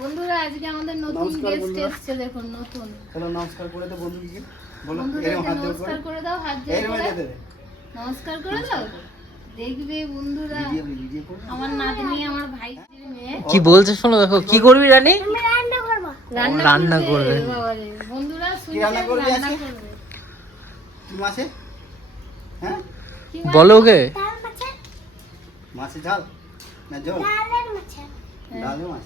বন্ধুরা আজকে আমাদের নতুন গেস্ট এসেছে, দেখুন নতুন। চলো নমস্কার করে দাও বন্ধুকে, বলো নমস্কার করে দাও, হাত জোড় করে নমস্কার করে দাও। দেখবে বন্ধুরা, আমার নাতনি, আমার ভাইজির মেয়ে কি বলছে শোনো। দেখো কি করবি রানী? রান্না করবে। বাবারে বন্ধুরা, কি রান্না করবে রান্না আজকে? করবে। কি মাছে? হ্যাঁ কি মাছ? বলো ওকে। মাছে ঝাল না ঝোল? ডালের মাছ।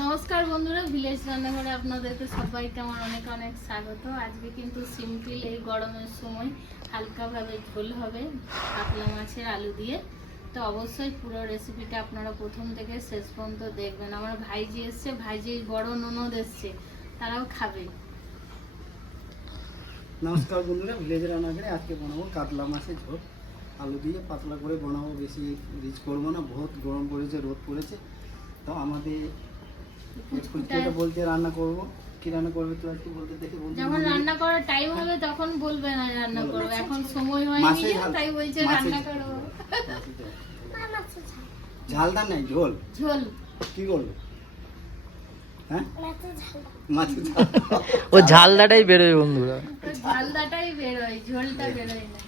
নমস্কার বন্ধুরা, ভিলেজ রান্নাঘরে আপনাদেরকে সবাইকে আমার অনেক অনেক স্বাগত। আজকে কিন্তু সিম্পল এই গরমের সময় হালকাভাবে ঝোল হবে কাতলা মাছের আলু দিয়ে। তো অবশ্যই পুরো রেসিপিটা আপনারা প্রথম থেকে শেষ পর্যন্ত দেখবেন। আমার ভাইজি এসছে, ভাইজির বড় ননদ এসছে, তারাও খাবে। নমস্কার বন্ধুরা, ভিলেজ রান্নাঘরে আজকে বানাবো কাতলা মাছের ঝোল আলু দিয়ে, পাতলা করে বানাবো, বেশি রিচ করবো না। বহুত গরম পড়েছে, রোদ পড়েছে। তো আমাদের ফুচকাটা বলতে রান্না করব। কি রান্না করবে তো আজকে বলতে দেখে বলতে, যখন রান্না করার টাইম হবে তখন বলবে না রান্না করব, এখন সময় হয়নি তাই বলছে রান্না করব। ঝালদা নাই, ঝোল। ঝোল কি করবে? হ্যাঁ মাছের ঝাল। ও ঝালদাটাই বেরোয় বন্ধুরা। ঝালদাটাই বেরোয়, ঝোলটা বেরোয় না।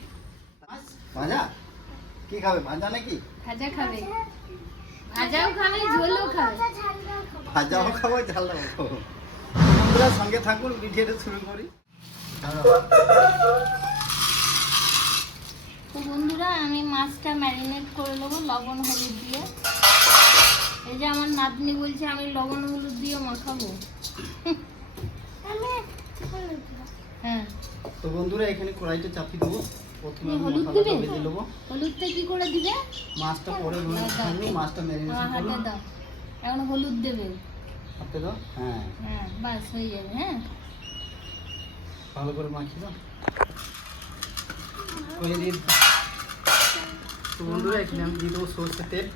ভাজা কি খাবে? ভাজা নাকি? ভাজা খাবে, ভাজাও খাবে, ঝোলও খাবে। ভাজাও খাবো, ঝালটাও খাবো। বন্ধুরা সঙ্গে থাকুন, ভিডিওটা শুরু করি। তো বন্ধুরা, আমি মাছটা ম্যারিনেট করে নেবো লবণ হলুদ দিয়ে। এই যে আমার নাতনি বলছে আমি লবণ হলুদ দিয়ে মাখাবো। হ্যাঁ, তো বন্ধুরা এখানে কড়াইটা চাপিয়ে দেবো। প্রথমে আমি হলুদ মশলাটা দিবে? ভেজে নেবো। হলুদটা কি করে দিবে? মাছটা পরে ভেজে মাছটা আমার ম্যারিনেশন হাতে করবো। দাও, এখন হলুদ দেবে। হাতে দাও। হ্যাঁ, হ্যাঁ বাস হয়ে যাবে। হ্যাঁ, ভালো করে মাখিয়ে দাও। করে দিয়ে তো বন্ধুরা এখানে আমি দিয়ে দেবো সরষের তেল।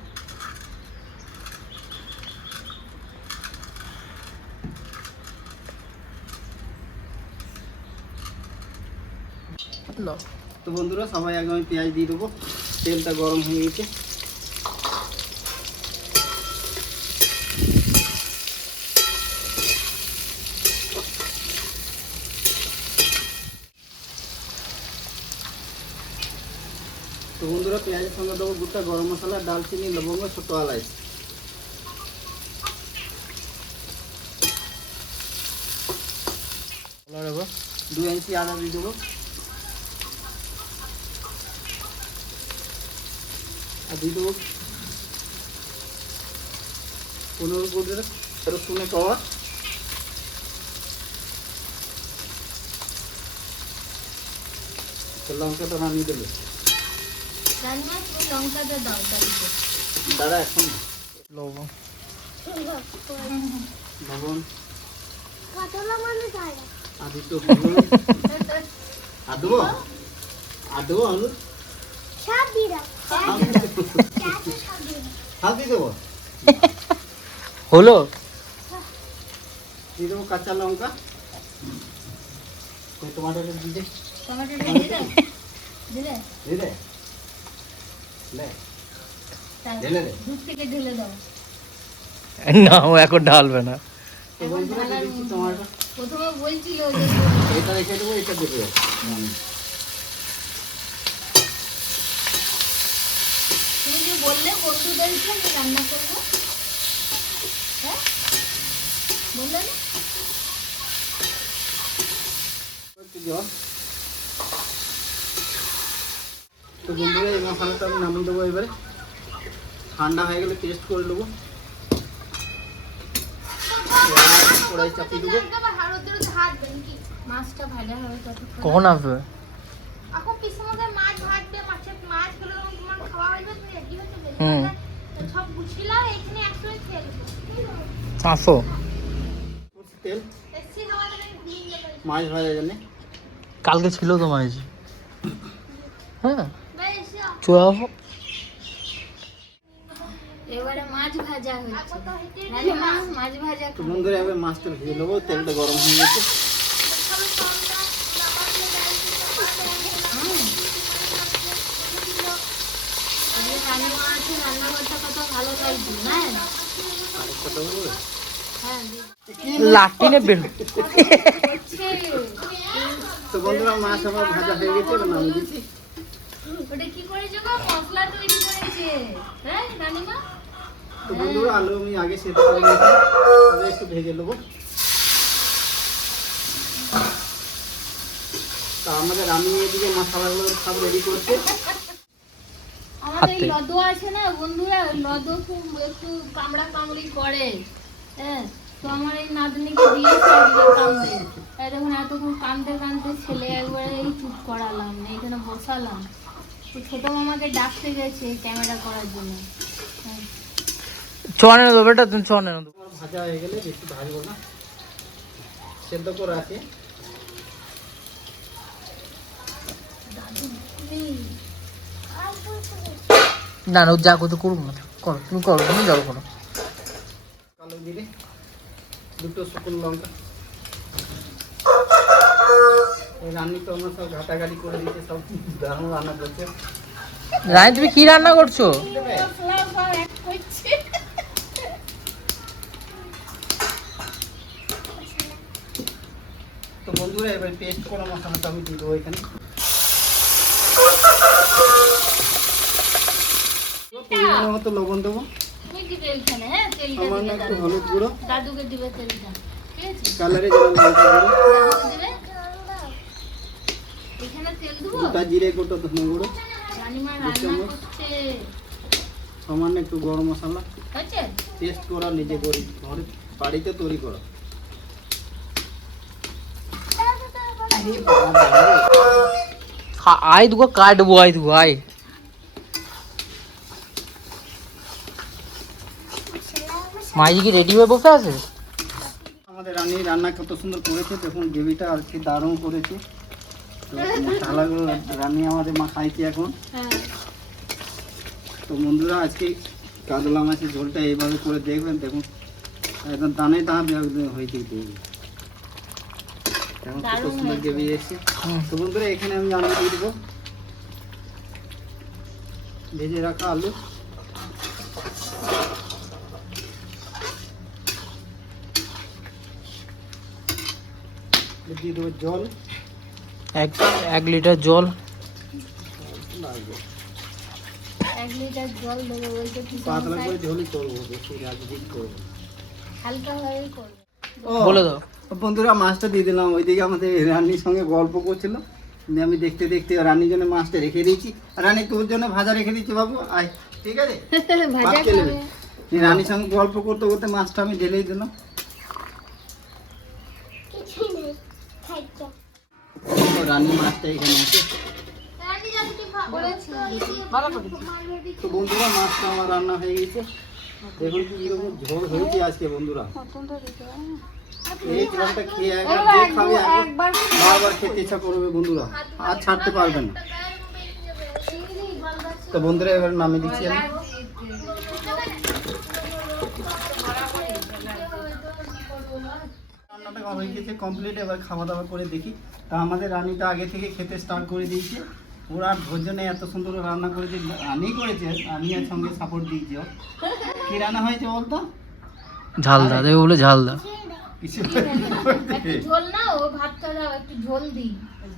তো বন্ধুরা সবাই আগে আমি পেঁয়াজ দিয়ে দেবো। তেলটা গরম হয়ে গেছে। তো বন্ধুরা পেঁয়াজের সঙ্গে দেবো গোটা গরম মশলা, দালচিনি, লবঙ্গ, ছোটো এলাচ। দেখো 2 ইঞ্চি আদা দিয়ে দেবো। আর দিয়ে দেবো 15 করে রসুনের কওয়া। লঙ্কাটা নামিয়ে দেবে। রান্না তুমি লঙ্কাটা দাও তারিখে। দাদা এখন লবণ লবণ আর দুটো আর দেবো হলুদ হালদি দেবো। হলো দিয়ে দেবো কাঁচা লঙ্কা, টমাটোটা দিয়ে টমেটোটা দিয়ে দাও, দিলে দিলে ঢেলে দে। দুধ থেকে ঢেলে দাও। না, ও এখন ঢালবে না। তো বন্ধুরা দিয়ে দিচ্ছি টমাটো। প্রথমে বলছিল যে এটা রেখে দেবো, এটা দেবো। তুমি যে বললে বন্ধুদেরকে আমি রান্না করবো, হ্যাঁ বললে না? একটু জল। তো বন্ধুরা এই মশলাটা আমি নামিয়ে দেবো। এবারে ঠান্ডা হয়ে গেলে টেস্ট করে নেবো। কড়াই চাপিয়ে দেবো। মাছটা ভাজা হবে ততক্ষণ। কখন আসবে? এখন পিসমোদের মাছ ভাজবে, মাছগুলো তোমার খাওয়া হইবে, তুমি রেডি হতে হুম। সব গুছিলাম, এখানে একসঙ্গে খেয়ে দেবো। আসো। তেল এসি খাওয়া দেবে, ঘুমিয়ে যাবে। মাছ ভাজার জন্য। কালকে ছিল তো মাছ। হ্যাঁ ভাই এসি চলে আসো। এবারে মাছ ভাজা হচ্ছে। রাজমা মাছ ভাজা তো বন্ধুরা এবার মাছটা ভেজে নেবো। তেলটা গরম হয়ে গেছে। রান্না আছে, রান্নাঘরটা কত ভালো লাগছে না? হ্যাঁ দি- লাটিনে বের হচ্ছে। তো বন্ধুরা মাছ আমার ভাজা হয়ে গেছে, এবার নামিয়ে দিচ্ছি। ওটা কি করেছে গো? মশলা তৈরি করেছে হ্যাঁ রানীমা? তো বন্ধুরা আলু আমি আগে সেদ্ধ করে নিয়েছি, তবে একটু ভেজে নেবো। তা আমাদের আমি এদিকে মশলাগুলো সব রেডি করছে। আমাদের হাতে। লদো আছে না বন্ধুরা, ওই লদো খুব একটু কামড়া কামড়ি করে। হ্যাঁ, তো আমার এই নাতনিকে দিয়েছে আজকে কামড়ে। এই দেখুন এতক্ষণ কাঁদতে কাঁদতে ছেলে একবারে এই চুপ করালাম, এইখানে বসালাম। তো ছোট মামাকে ডাকতে গেছে ক্যামেরা করার জন্য। হ্যাঁ। চনে দেবো বেটা, তুমি চনে দেবো। আমার ভাজা হয়ে গেলে বেশি ভাজবো না, সেদ্ধ করে আছে। না না ও যা করতে করুন না, করো তুমি করো, তুমি যাও করো। কালো জিরে, দুটো শুকনো লঙ্কা। এই রান্নি তো আমার সব ঘাটাঘাটি করে দিচ্ছে, সব দারুণ রান্না করছে। রানী তুমি কি রান্না করছো? মশলা সব এক করছে। তো বন্ধুরা এবার পেস্ট করা মশলাটা আমি দিয়ে দেবো এখানে। পরিমাণ মতো লবণ দেবো, তুমি দিবে এইখানে, হ্যাঁ তেলটা সামান্য দিবে একটু দাদু। হলুদ গুঁড়ো, দাদুকে দিবে তেলটা, ঠিক আছে? কালারের জন্য লঙ্কা গুঁড়ো, দাদুকে দিবে। এখানে তেল দেবো। গোটা জিরে, গোটা ধনে গুঁড়ো, রানীমা দু রান্না চামচ। করছে। সামান্য একটু গরম মশলা, হয়েছে? পেস্ট করা নিজে করি, ঘরে বাড়িতে তৈরি করা। আয় দুগো কাটবো, আয় দুগো আয়। মাঝি কি রেডি হয়ে বসে আছে? আমাদের রান্না কত সুন্দর করেছে, দেখুন গ্রেভিটা আর কি দারুণ করেছে। তো মশলাগুলো রান্নি আমাদের মা খাইছে এখন। হ্যাঁ। তো বন্ধুরা আজকে কাতলা মাছের ঝোলটা এইভাবে করে দেখবেন, দেখুন একদম দানে দাম হয়েছে গ্রেভি, এখন কত দারুণ সুন্দর হয়েছে। গ্রেভি এসছে। তো বন্ধুরা এখানে আমি আলু দিয়ে দেবো, ভেজে রাখা আলু। দিয়ে দেবো জল, 1 লিটার জল। 1 লিটার জল দেবো বলতে কি পাতলা করে ঝোলই করবো, বেশি রাজনীতি করবো। হালকা ভাবে করবে। ও, বলে দাও। বন্ধুরা মাছটা দিয়ে দিলাম। ওইদিকে আমাদের রানীর সঙ্গে গল্প করছিল, দিয়ে আমি দেখতে দেখতে রানীর জন্য মাছটা রেখে দিয়েছি। রানী তোর জন্য ভাজা রেখে দিচ্ছি বাবু, আয় ঠিক আছে। ভাত ভাজা খেয়ে খাবে। নেবে। দিয়ে রানীর সঙ্গে গল্প করতে করতে মাছটা আমি ঢেলেই দিলাম। তো রানী মাছটা এখানে আছে। করেছি। তো বন্ধুরা মাছটা আমার রান্না হয়ে গেছে, দেখুন কিরকম ঝোল হয়েছে আজকে বন্ধুরা। এই ঝোলটা খেয়ে একবার যে খাবে একবার বারবার খেতে ইচ্ছা করবে বন্ধুরা, আর ছাড়তে পারবে না। তো বন্ধুরা এবার নামিয়ে দিচ্ছি আমি। রান্নাটা হয়ে গেছে কমপ্লিট, এবার খাওয়া দাওয়া করে দেখি। তা আমাদের রানীটা আগে থেকে খেতে স্টার্ট করে দিয়েছে, ওর আর ধৈর্য নেই, এত সুন্দর রান্না করেছে। রানী করেছে, আমি আর সঙ্গে সাপোর্ট দিয়েছি। ও কি রান্না হয়েছে বলতো? ঝালদা দেবে বলে ঝালদা। কিছু একটু ঝোল না, ও ভাতটা দাও, একটু ঝোল দিই।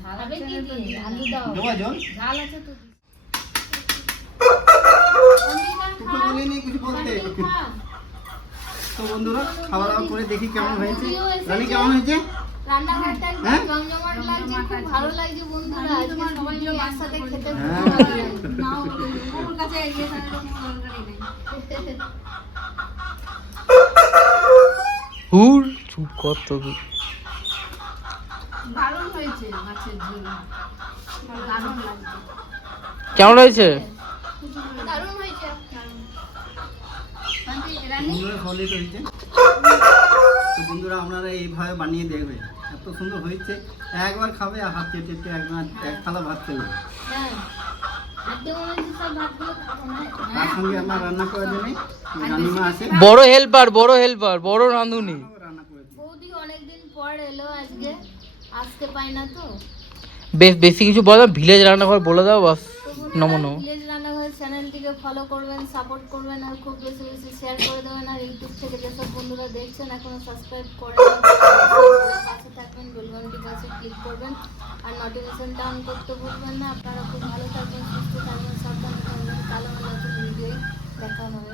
খাবে কি দিয়ে? আলু দাও। দেওয়া জল ঝাল আছে তো দিই। তোকে বলিনি কিছু বলতে। খা। তো বন্ধুরা খাওয়া দাওয়া করে দেখি কেমন হয়েছে। রানী কেমন হয়েছে? রান্নাঘরটা একদম হ্যাঁ? জমজমাট লাগছে, খুব ভালো লাগছে বন্ধুরা। আজকে সবাই মিলে একসাথে খেতে খুব হ্যাঁ। ভালো লাগছে। নাও ওর কাছে এগিয়ে থাকলে কোনো দরকারই নেই। হুর চুপ কর তো। দারুণ হয়েছে মাছের ঝোল, দারুণ লাগছে। কেমন হয়েছে? দারুণ হয়েছে। বন্ধুরা হলে হয়েছে। তো বন্ধুরা আপনারা এইভাবে বানিয়ে দেখবেন, এত সুন্দর হয়েছে। একবার খাবে আর হাত চেটে চেটে একবার এক থালা ভাত খেয়ে নেবে। হ্যাঁ, একদম মনে হচ্ছে সব ভাতগুলো খাবো না। তার সঙ্গে আমার রান্না করার জন্য রানীমা আছে, বড় হেল্পার, বড় রাঁধুনি। রান্না করেছে। বৌদি অনেকদিন পর এলো আজকে, আসতে পাই না তো। বেশি কিছু বলো, ভিলেজ রান্নাঘর বলে দাও বাস। তবু নমো নমো। ভিলেজ রান্নাঘর চ্যানেলটিকে ফলো করবেন, সাপোর্ট করবেন আর খুব বেশি বেশি শেয়ার করে দেবেন। আর ইউটিউব থেকে যেসব বন্ধুরা দেখছেন এখনো সাবস্ক্রাইব করেন পাশে থাকবেন, বেল ঘন্টি পাশে ক্লিক করবেন আর নোটিফিকেশনটা অন করতে ভুলবেন না। আপনারা খুব ভালো থাকবেন, সুস্থ থাকবেন, সাবধানে থাকবেন। কালো নতুন ভিডিওই দেখা হবে।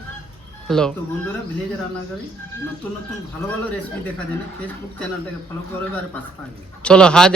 হ্যালো। তো বন্ধুরা ভিলেজ রান্নাঘরে নতুন নতুন ভালো ভালো রেসিপি দেখার জন্য ফেসবুক চ্যানেলটাকে ফলো করবে আর পাশে থাকবে। চলো হাত